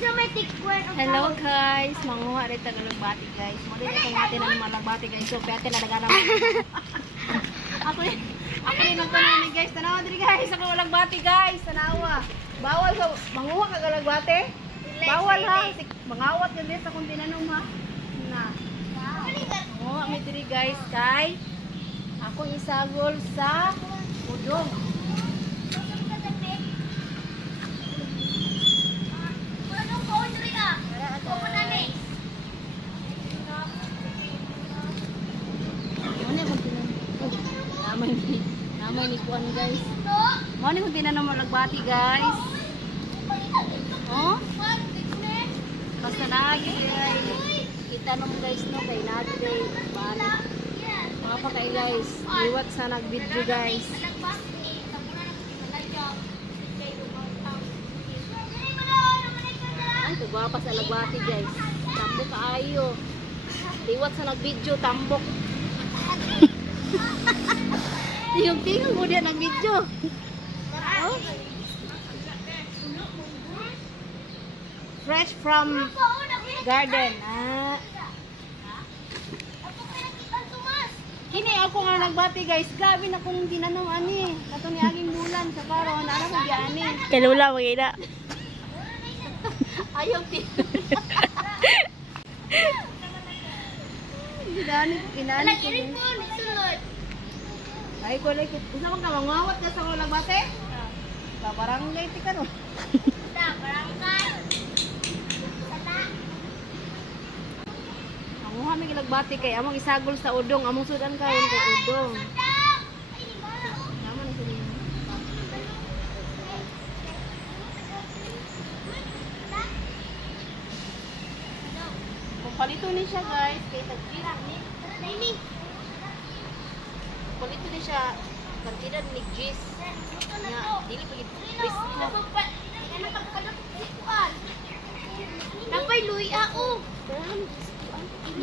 Hello guys, manguha rin tayo ng bati guys. Muli na itong atin na naman bati guys. So, pwede na nagana mo. Ako rin ang tanong ni guys. Tanawa din guys. Ako walang bati guys. Tanawa. Bawal ka. Manguha ka galang bati? Bawal ha. Mangawat ka din sa kung tinanong ha. Na. Manguha may diri guys. Kay ako isagol sa udong. Namay ni Kuan guys. Mo ni kung tinanong mo lagbati guys. Oh? Basta naagi guys. Kita nung guys no kay naagi guys. Bala. Mga pa kay guys. Iwat sa nag-video guys. Ay, tugwa pa sa lagbati guys. Tambok kaayo. Iwat sa nag-video tambok. Tingong mo dia nag-video. Oh. Fresh from garden. Kini ako nga nagbati guys. Gabi na kung tinanong ani. Kato ni aging bulan sa karon ana ko giani. Kalula magina. Ayaw ti. Inani ko. Ay ko like isa man ka mangawat ka sa kulang bate? Sa barangay ti ka no. Sa barangay. Sata. Amo ha mi gilagbati kay among isagol sa udong, among sudan karon kay udong. Naman sa din. Kung palito ni siya guys, kay tagkira ni. Nini. Palito ni siya kantidad ni Gis. Nya dili pa gid crispy na. Napay luy ako.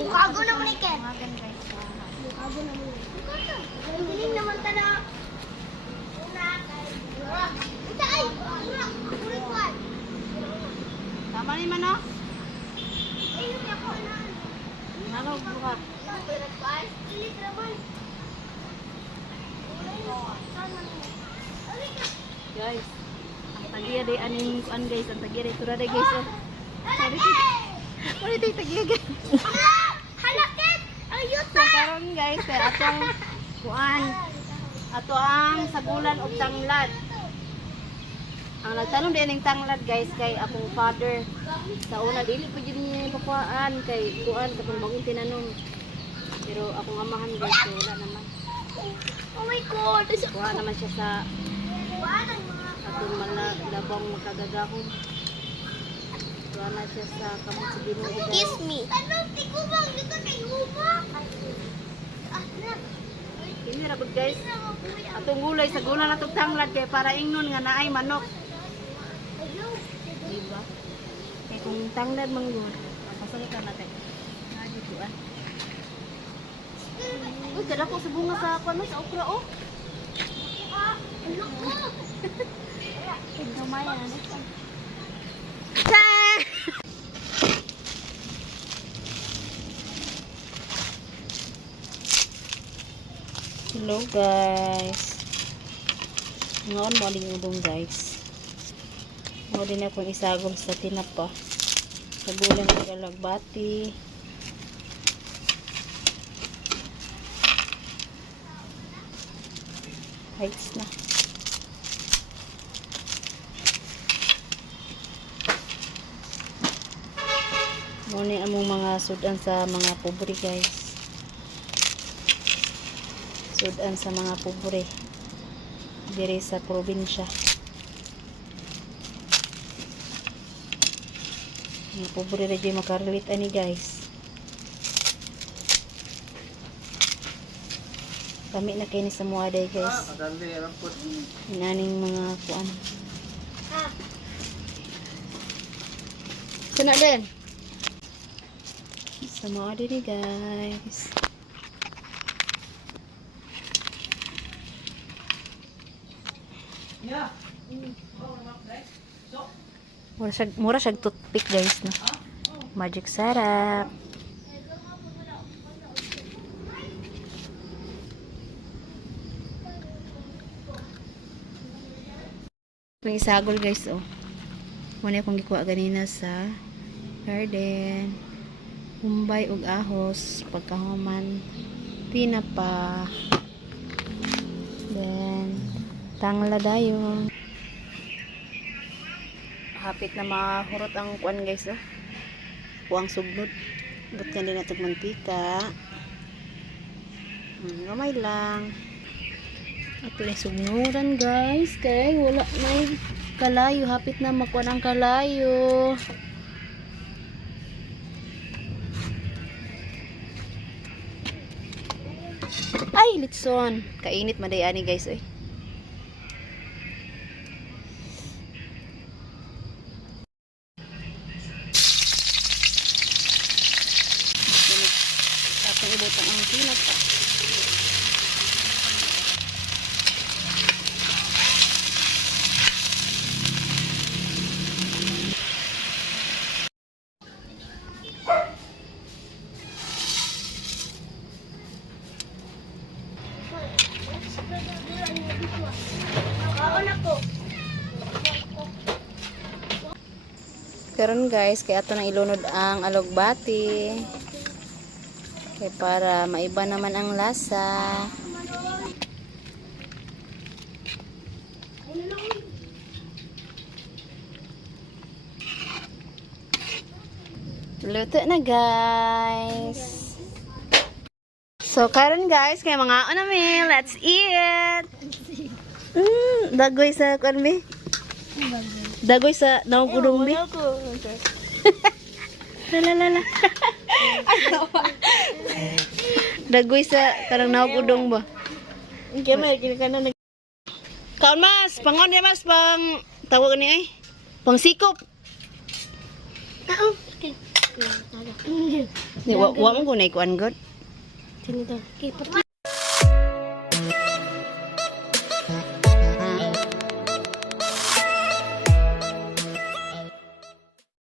Mukhago naman ni Ken. Magan guys. Mukhago naman. Hiling naman ta na. Ita ay. Kurikuan. Tama ni man no? Ay, hindi ako na. Ano buka? Ilit naman. Guys, ang tagiya day aning kuan guys, ang tagiya day tura day guys. Oh. Sorry tay tagiya guys. Halakit! Ayuta! So karon guys, kay atong kuan ato ang sagulan og tanglad. Ang nagtanong din ning tanglad guys kay akong father. Sa una dili pa jud niya pakuan kay kuan katong bagong tinanong. Pero akong amahan guys so, wala naman. Oh my God! Kuha naman siya sa Kuhaan ang mga atong malabang makagagahon. Kuha na siya sa kamot sa Ginoo guys. Kiss me. Ano? Tigubang! Dito kay Huma! Kini ra gud guys. Atong gulay sa gula natong tanglad kay para ingnon nga naay manok. Diba? Kay kung tanglad man gud, pasalitan natin. Nadi kuan. Uy, kada ko sa bunga sa kuan sa okra oh. Ano ko? Tigdamay ano. Hello guys. Ngayon mo din udong guys. Mo din akong isagol sa tinapa. Sagulan ng galagbati. Heights na. Muna among mga sudan sa mga pobre guys. Sudan sa mga pobre diri sa probinsya. Mga pobre ra jay makarelate ani guys. Kami na kini sa muaday guys. Inaning mga kuan. Sana din. Sa muaday ni guys. Yeah. Mura siya toothpick guys, no? Magic sarap. May isagol guys, oh. Muna akong gikuha ganina sa garden. Humbay ug ahos, pagkahuman, tinapa. Then, tangla dayon. Hapit na mahurot ang kuan guys, oh. Kuang sugnod. But yan din natog mantika. Gamay lang. Ito yung sugnuran guys. Kay wala may kalayo. Hapit na makuha ng kalayo. Ay, litson. Kainit madayani guys, eh. Atong ibutan ang tinapa. Kaon ako. Karon guys, kaya ato nang ilunod ang alugbati. Kaya para maiba naman ang lasa. Luto na guys. So karon guys, kaya mga namin, let's eat. Dagoy sa kanbi. Dagoy sa naugudong bi. Lalala. Dagoy sa karang naugudong ba? Gamay gini kana nag. Kaon mas, pangon ya mas pang tawag ni ay. Pang sikop. Kaon. Ni wa mo gunay kuan god. Sini daw. Okay,